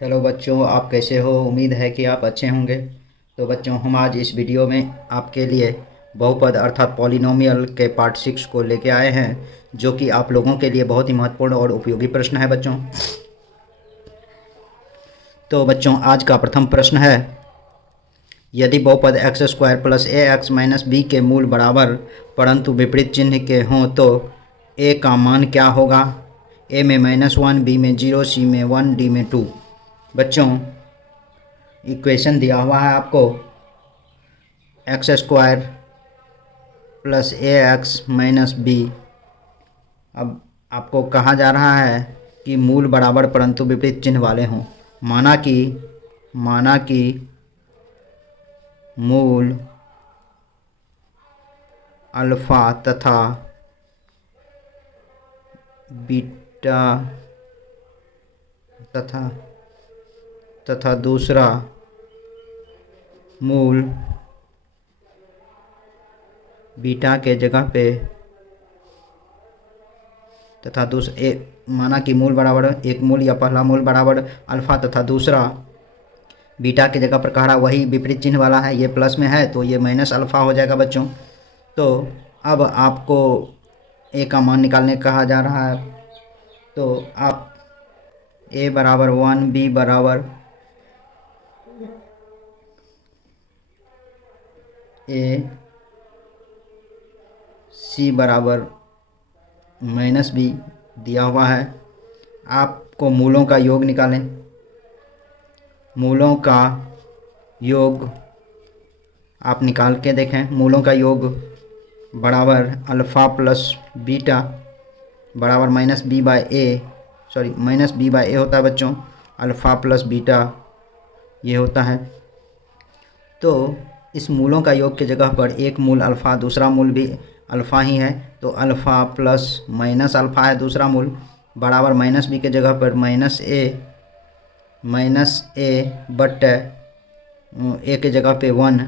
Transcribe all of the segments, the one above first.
Hello बच्चों, आप कैसे हो? उम्मीद है कि आप अच्छे होंगे। तो बच्चों, हम आज इस वीडियो में आपके लिए बहुपद अर्थात पॉलिनोमियल के पार्ट 6 को लेके आए हैं, जो कि आप लोगों के लिए बहुत ही महत्वपूर्ण और उपयोगी प्रश्न है बच्चों। तो बच्चों, आज का प्रथम प्रश्न है, यदि बहुपद एक्स स्क्वायर प्लस ए एक्स माइनस बी के मूल बराबर परंतु विपरीत चिन्ह के हों तो ए का मान क्या होगा? ए में -1, बी में 0, सी में 1, डी में 2। बच्चों, इक्वेशन दिया हुआ है आपको एक्स स्क्वायर प्लस ए एक्स माइनस बी। अब आपको कहा जा रहा है कि मूल बराबर परंतु विपरीत चिन्ह वाले हों। माना कि मूल अल्फ़ा तथा बीटा तथा दूसरा मूल बीटा के जगह पे तथा माना कि मूल बराबर एक मूल या पहला मूल बराबर अल्फ़ा तथा दूसरा बीटा की जगह पर कह रहा वही विपरीत चिन्ह वाला है। ये प्लस में है तो ये माइनस अल्फ़ा हो जाएगा बच्चों। तो अब आपको ए का मान निकालने कहा जा रहा है। तो आप ए बराबर 1, बी बराबर ए, सी बराबर माइनस बी दिया हुआ है। आपको मूलों का योग निकालें। मूलों का योग आप निकाल के देखें। मूलों का योग बराबर अल्फ़ा प्लस बीटा बराबर माइनस बी बाय ए होता है बच्चों। अल्फ़ा प्लस बीटा ये होता है। तो इस मूलों का योग की जगह पर एक मूल अल्फ़ा, दूसरा मूल भी अल्फ़ा ही है, तो अल्फ़ा प्लस माइनस अल्फ़ा है दूसरा मूल, बराबर माइनस बी के जगह पर माइनस ए बट ए के जगह पे 1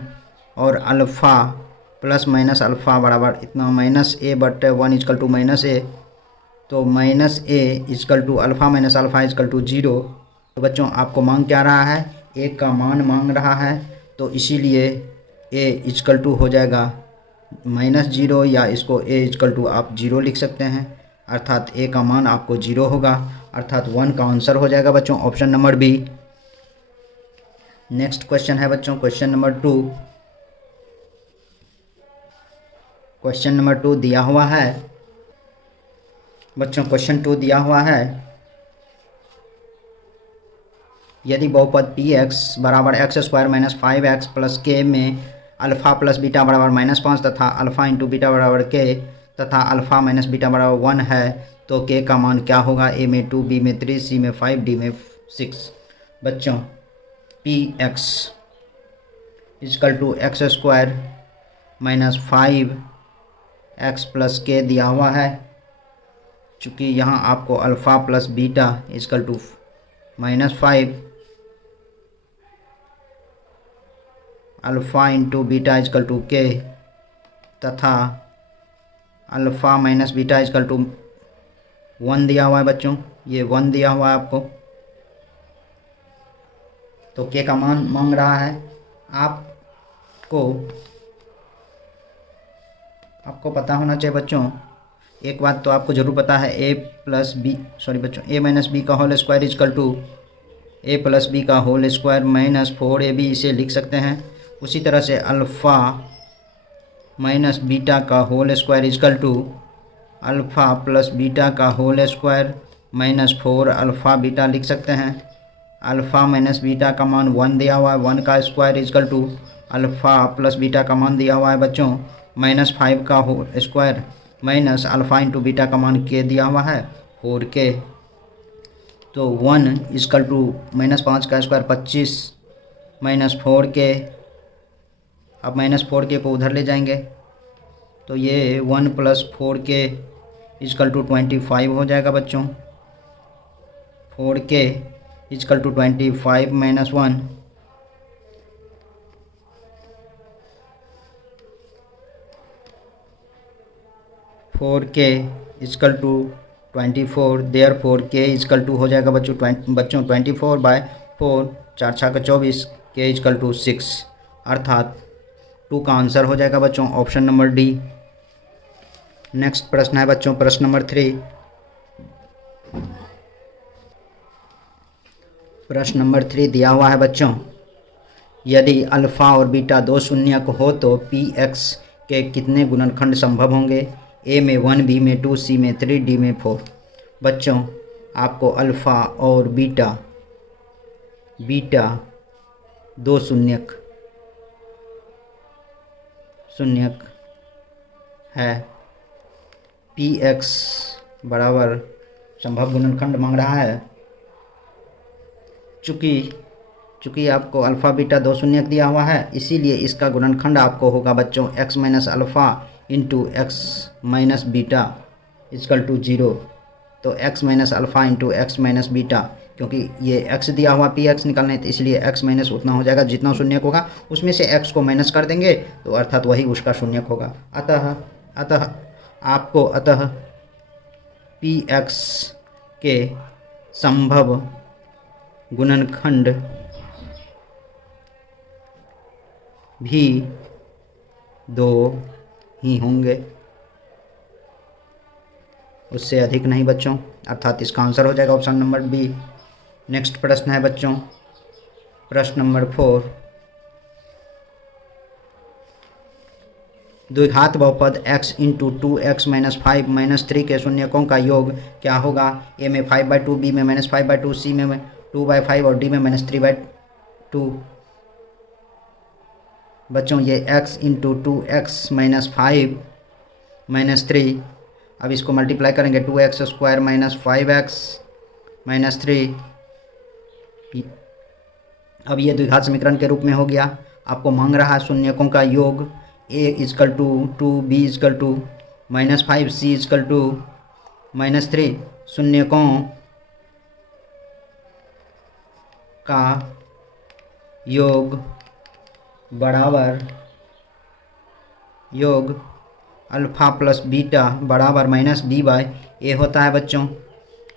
और अल्फ़ा प्लस माइनस अल्फ़ा बराबर इतना minus A but 1 is equal to minus A. तो minus A is equal to alpha minus alpha is equal to 0। तो बच्चों, आपको मांग क्या रहा है? ए का मान मांग रहा है। तो इसीलिए ए इजकल टू हो जाएगा -0, या इसको ए इजकल टू आप 0 लिख सकते हैं, अर्थात ए का मान आपको 0 होगा, अर्थात 1 का आंसर हो जाएगा बच्चों, option number B. Next question है बच्चों क्वेश्चन नंबर 2। क्वेश्चन नंबर 2 दिया हुआ है बच्चों। क्वेश्चन 2 दिया हुआ है, यदि बहुपद पी एक्स बराबर x square minus 5x plus के में अल्फ़ा प्लस बीटा बराबर -5 तथा अल्फ़ा इंटू बीटा बराबर के तथा अल्फ़ा माइनस बीटा बराबर 1 है तो के का मान क्या होगा? ए में 2, बी में 3, सी में 5, डी में 6। बच्चों, P x equal to x square minus 5x plus k दिया हुआ है। चूँकि यहाँ आपको alpha plus beta equal to -5, alpha into beta equal to k तथा alpha minus beta equal to 1 दिया हुआ है बच्चों। ये 1 दिया हुआ है आपको। तो के का मान मांग रहा है। आपको पता होना चाहिए बच्चों, एक बात तो आपको ज़रूर पता है, ए माइनस बी का whole square is equal to A plus B का होल स्क्वायर माइनस 4ab इसे लिख सकते हैं। उसी तरह से अल्फ़ा माइनस बीटा का whole square is equal to alpha plus beta का whole square minus 4 alpha beta लिख सकते हैं। अल्फ़ा माइनस बीटा का मान 1 दिया हुआ है, 1 का square is equal to alpha plus beta का मान दिया हुआ है बच्चों -5 का whole square minus alpha into beta का मान के दिया हुआ है 4k। तो 1 इजकल टू -5 का स्क्वायर 25 माइनस 4k। अब -4k को उधर ले जाएंगे तो ये 1 प्लस 4k इजकल टू 25 हो जाएगा बच्चों। 4k equal to 25 minus 1, 4k equal to 24, therefore k equal to हो जाएगा बच्चों 24/4, 4 छक्का 24, के इजकल टू 6, अर्थात 2 का आंसर हो जाएगा बच्चों ऑप्शन नंबर डी। नेक्स्ट प्रश्न है बच्चों प्रश्न नंबर 3। प्रश्न नंबर 3 दिया हुआ है बच्चों, यदि अल्फ़ा और बीटा दो शून्यक हो तो पी एक्स के कितने गुणनखंड संभव होंगे? ए में 1, बी में 2, सी में 3, डी में 4। बच्चों आपको अल्फ़ा और बीटा दो शून्यक है, पी एक्स बराबर संभव गुणनखंड मांग रहा है। चूँकि आपको अल्फ़ा बीटा दो शून्यक दिया हुआ है, इसीलिए इसका गुणनखंड आपको होगा बच्चों x minus alpha into x minus beta equal to 0। तो x minus alpha into x minus beta, क्योंकि ये x दिया हुआ पी एक्स निकालना है, तो इसलिए x माइनस उतना हो जाएगा जितना शून्यक होगा, उसमें से x को माइनस कर देंगे तो अर्थात वही उसका शून्यक होगा। अतः पी एक्स के संभव गुणनखंड भी 2 ही होंगे, उससे अधिक नहीं बच्चों, अर्थात इसका आंसर हो जाएगा ऑप्शन नंबर बी। नेक्स्ट प्रश्न है बच्चों प्रश्न नंबर 4। द्विघात बहुपद x into 2x minus 5 minus 3 के शून्यकों का योग क्या होगा? ए में 5/2, बी में -5/2, सी में 2/5 और डी में -3/2। बच्चों ये x into 2x minus 5 minus 3, अब इसको मल्टीप्लाई करेंगे 2x square minus 5x minus 3। अब ये द्विघात समीकरण के रूप में हो गया। आपको मांग रहा है शून्यकों का योग, a equal to 2, b equal to -5, c equal to -3। शून्यकों का योग बराबर अल्फ़ा प्लस बीटा बराबर -b/a होता है बच्चों।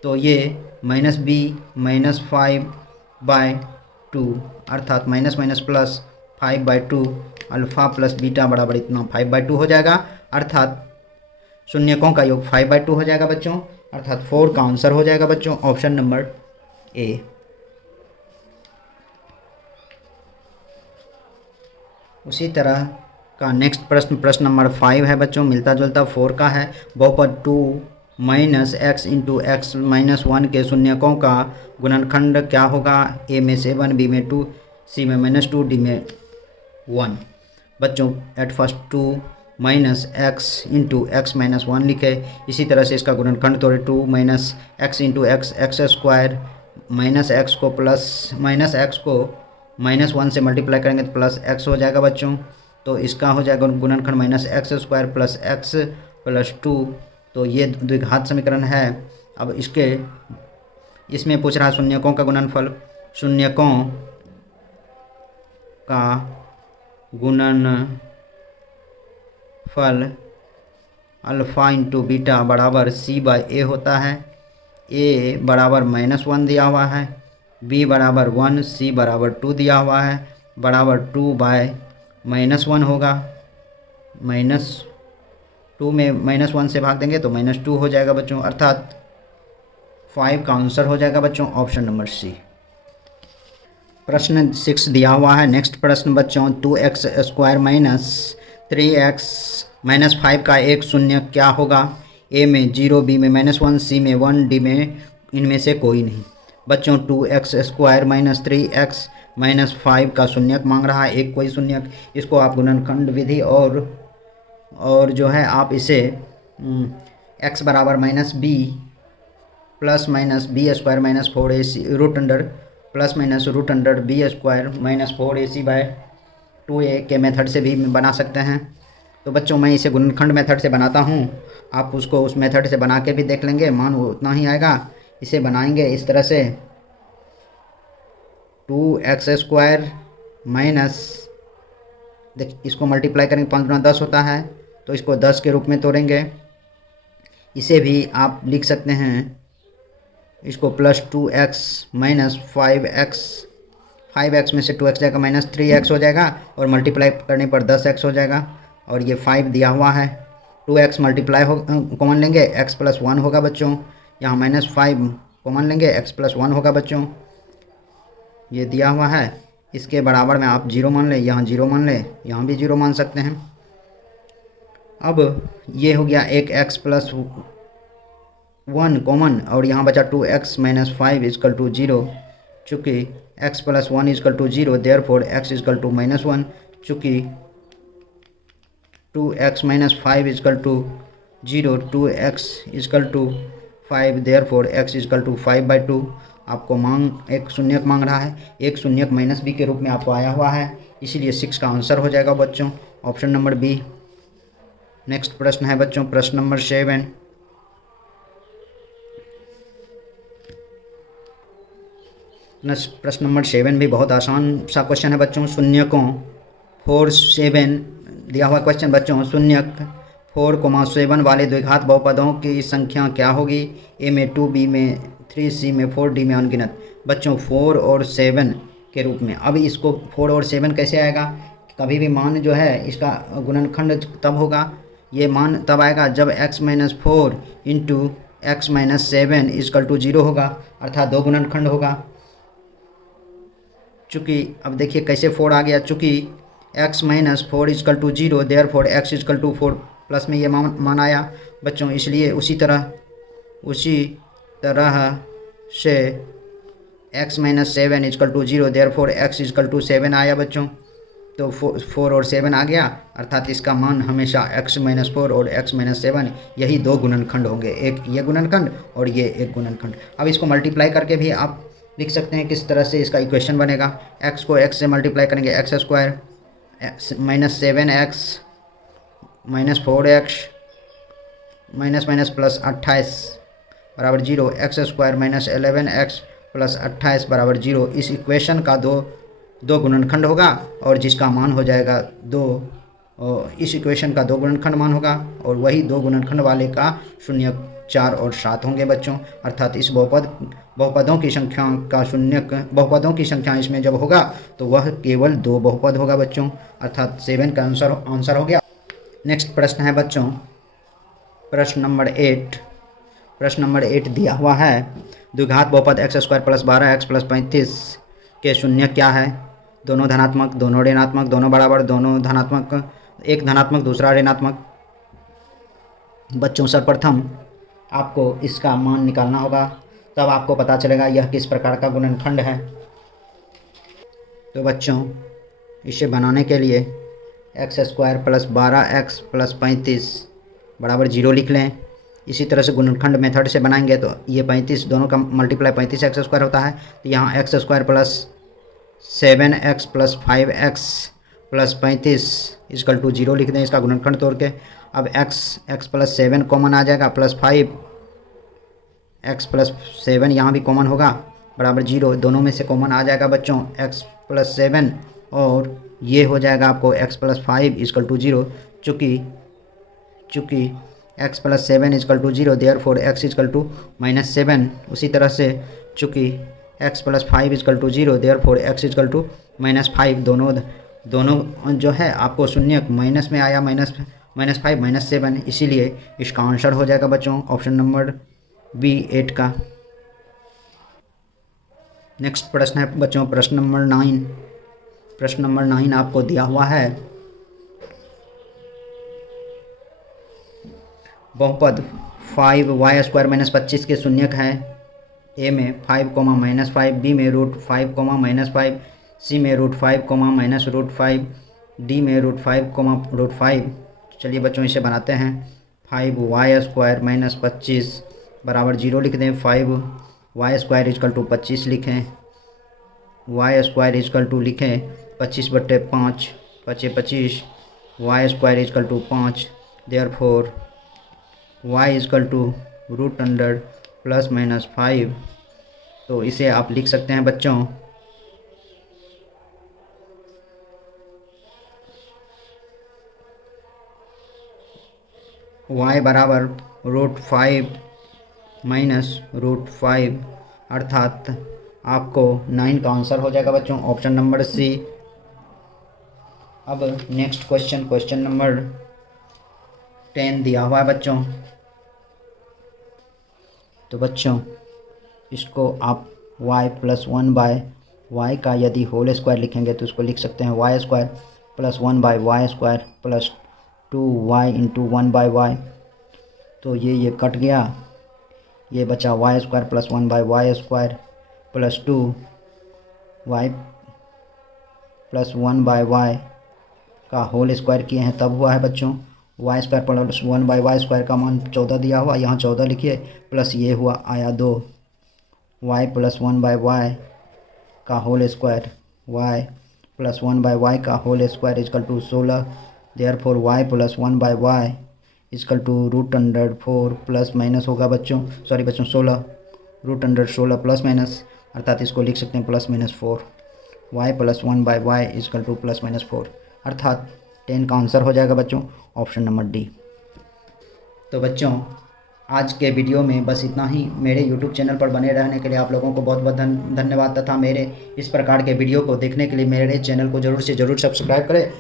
तो ये -b -5/2 अर्थात minus plus 5/2 alpha plus beta बराबर इतना 5/2 हो जाएगा, अर्थात शून्यकों का योग 5/2 हो जाएगा बच्चों, अर्थात 4 का आंसर हो जाएगा बच्चों ऑप्शन नंबर ए। उसी तरह का नेक्स्ट प्रश्न नंबर 5 है बच्चों, मिलता जुलता 4 का है। बहुपद 2 minus x into x minus 1 के शून्यकों का गुणनखंड क्या होगा? ए में 7, बी में 2, सी में -2, डी में 1। बच्चों at first 2 minus x into x minus 1 लिखे, इसी तरह से इसका गुणनखंड तोड़े 2 minus x into x square minus x को -1 से मल्टीप्लाई करेंगे तो प्लस एक्स हो जाएगा बच्चों। तो इसका हो जाएगा गुणनखंड minus x square plus x plus 2। तो ये द्विघात समीकरण है। अब इसमें पूछ रहा शून्यकों का गुणनफल। शून्यकों का गुणनफल अल्फ़ा इंटू बीटा बराबर c/a होता है। a बराबर -1 दिया हुआ है, b बराबर 1, c बराबर 2 दिया हुआ है, बराबर 2/-1 होगा। -2 में -1 से भाग देंगे तो -2 हो जाएगा बच्चों, अर्थात 5 का आंसर हो जाएगा बच्चों ऑप्शन नंबर सी। प्रश्न 6 दिया हुआ है। नेक्स्ट प्रश्न बच्चों 2x square minus 3x minus 5 का एक शून्य क्या होगा? ए में 0, बी में -1, सी में 1, डी में इनमें से कोई नहीं। बच्चों 2x square minus 3x minus 5 का शून्यक मांग रहा है, एक कोई शून्यक। इसको आप गुणनखंड विधि और जो है आप इसे x बराबर -b plus minus B square minus 4ac root under plus minus root under B square minus 4ac/2a के मेथड से भी बना सकते हैं। तो बच्चों मैं इसे गुणनखंड मेथड से बनाता हूँ, आप उसको उस मेथड से बना के भी देख लेंगे, मान उतना ही आएगा। इसे बनाएंगे इस तरह से 2x स्क्वायर माइनस, देख इसको मल्टीप्लाई करेंगे 5 × 10 होता है, तो इसको 10 के रूप में तोड़ेंगे। इसे भी आप लिख सकते हैं, इसको plus 2x minus 5x, 5x में से 2x जाएगा माइनस 3x हो जाएगा और मल्टीप्लाई करने पर 10x हो जाएगा। और ये 5 दिया हुआ है, 2x मल्टीप्लाई हो कॉमन लेंगे x प्लस 1 होगा बच्चों। यहाँ माइनस 5 कॉमन लेंगे x प्लस 1 होगा बच्चों। ये दिया हुआ है, इसके बराबर में आप 0 मान लें, यहाँ 0 मान लें, यहाँ भी 0 मान सकते हैं। अब ये हो गया एक x प्लस 1 कॉमन और यहाँ बचा 2x माइनस 5 इजकल टू 0। चूँकि x plus 1 is equal to 0 therefore x equal to minus 1। चूँकि 2x minus 5 equal to 0, 2x equal to 5 therefore x equal to 5/2। आपको एक शून्यक मांग रहा है, एक शून्यक माइनस b के रूप में आपको आया हुआ है, इसीलिए 6 का आंसर हो जाएगा बच्चों ऑप्शन नंबर बी। नेक्स्ट प्रश्न है बच्चों प्रश्न नंबर 7। प्रश्न नंबर 7 भी बहुत आसान सा क्वेश्चन है बच्चों। शून्यकों 4, 7 दिया हुआ क्वेश्चन बच्चों। शून्यक 4,7 वाले द्विघात बहुपदों की संख्या क्या होगी? ए में 2, बी में 3, सी में 4, डी में अनगिनत। बच्चों 4 और 7 के रूप में। अब इसको 4 और 7 कैसे आएगा? कभी भी मान जो है इसका गुणनखंड तब होगा, ये मान तब आएगा जब x minus 4 into x minus 7 equal to 0 होगा, अर्थात 2 गुणनखंड होगा। चूँकि अब देखिए कैसे 4 आ गया, चूँकि x minus 4 equal to 0 therefore x equal to 4 plus में ये मान आया बच्चों, इसलिए उसी तरह से x minus 7 equal to 0 therefore x equal to 7 आया बच्चों। तो 4 और 7 आ गया, अर्थात इसका मान हमेशा x माइनस 4 और x माइनस 7 यही 2 गुणनखंड होंगे, एक ये गुणनखंड और ये एक गुणनखंड। अब इसको मल्टीप्लाई करके भी आप लिख सकते हैं किस तरह से इसका इक्वेशन बनेगा। x को x से मल्टीप्लाई करेंगे, x square minus 7x minus 4x minus minus plus 28 बराबर 0, x square minus 11x plus 28 बराबर 0। इस इक्वेशन का दो गुणनखंड होगा और जिसका मान हो जाएगा 2, और इस इक्वेशन का 2 गुणनखंड मान होगा और वही 2 गुणनखंड वाले का शून्यक 4 और 7 होंगे बच्चों। अर्थात इस बहुपदों की संख्या का शून्यक बहुपदों की संख्या इसमें जब होगा तो वह केवल 2 बहुपद होगा बच्चों, अर्थात 7 का आंसर हो गया। नेक्स्ट प्रश्न है बच्चों प्रश्न नंबर 8। प्रश्न नंबर 8 दिया हुआ है, द्विघात बहुपद x square plus 12x plus 35 के शून्य क्या है? दोनों धनात्मक, दोनों ऋणात्मक, दोनों बराबर, दोनों धनात्मक, एक धनात्मक दूसरा ऋणात्मक। बच्चों सर्वप्रथम आपको इसका मान निकालना होगा, तब आपको पता चलेगा यह किस प्रकार का गुणनखंड है। तो बच्चों इसे बनाने के लिए x square plus 12x plus 35 बराबर 0 लिख लें। इसी तरह से गुणनखंड मेथड से बनाएंगे तो ये 35 दोनों का मल्टीप्लाई 35x स्क्वायर होता है, तो यहाँ x square plus 7x plus 5x plus 35 equal to 0 लिख दें इसका गुणनखंड तोड़ के। अब x प्लस 7 कॉमन आ जाएगा, प्लस 5x प्लस 7 यहाँ भी कॉमन होगा बराबर 0, दोनों में से कॉमन आ जाएगा बच्चों x प्लस 7 और ये हो जाएगा आपको x प्लस 5 इजकल टू 0। चूँकि x plus 7 equal to 0 therefore x equal to minus 7। उसी तरह से चूँकि x plus 5 equal to 0 therefore x equal to minus 5, दोनों जो है आपको शून्यक माइनस में आया, माइनस 5 माइनस 7, इसीलिए इसका आंसर हो जाएगा बच्चों ऑप्शन नंबर बी 8 का। नेक्स्ट प्रश्न है बच्चों प्रश्न नंबर 9। प्रश्न नंबर 9 आपको दिया हुआ है, बहुपद 5y स्क्वायर माइनस 25 के शून्यक है। ए में 5 माइनस 5, बी में √5 माइनस 5, सी में √5 माइनस √5, डी में √5 √5। चलिए बच्चों इसे बनाते हैं। 5y स्क्वायर माइनस 25 बराबर 0 लिख दें। 5y स्क्वायर इजकल टू 25 लिखें, y स्क्वायर इजकल टू लिखें 25/5 25 25, y square is equal to 5, therefore y equal to √अंडर प्लस माइनस 5। तो इसे आप लिख सकते हैं बच्चों y बराबर √5 माइनस √5 अर्थात आपको 9 का आंसर हो जाएगा बच्चों, ऑप्शन नंबर सी। अब नेक्स्ट क्वेश्चन नंबर 10 दिया हुआ है बच्चों। तो बच्चों इसको आप y प्लस 1/y का यदि होल स्क्वायर लिखेंगे तो इसको लिख सकते हैं y² plus 1/y² plus 2y into 1/y। तो ये कट गया, ये बचा y² plus 1/y² plus 2y plus 1/y का होल स्क्वायर किए हैं तब हुआ है बच्चों y² प्लस 1/y² का मान 14 दिया हुआ, यहाँ 14 लिखिए, प्लस ये हुआ आया 2 y प्लस 1/y का whole square, y plus 1/y का whole square is equal to 16। Therefore y plus 1/y equal to √4 plus minus होगा बच्चों, सॉरी बच्चों 16, √16 प्लस माइनस, अर्थात इसको लिख सकते हैं plus minus 4। y plus 1/y equal to plus minus 4, अर्थात 10 का आंसर हो जाएगा बच्चों, ऑप्शन नंबर डी। तो बच्चों आज के वीडियो में बस इतना ही। मेरे YouTube चैनल पर बने रहने के लिए आप लोगों को बहुत बहुत धन्यवाद, तथा मेरे इस प्रकार के वीडियो को देखने के लिए मेरे चैनल को ज़रूर से ज़रूर सब्सक्राइब करें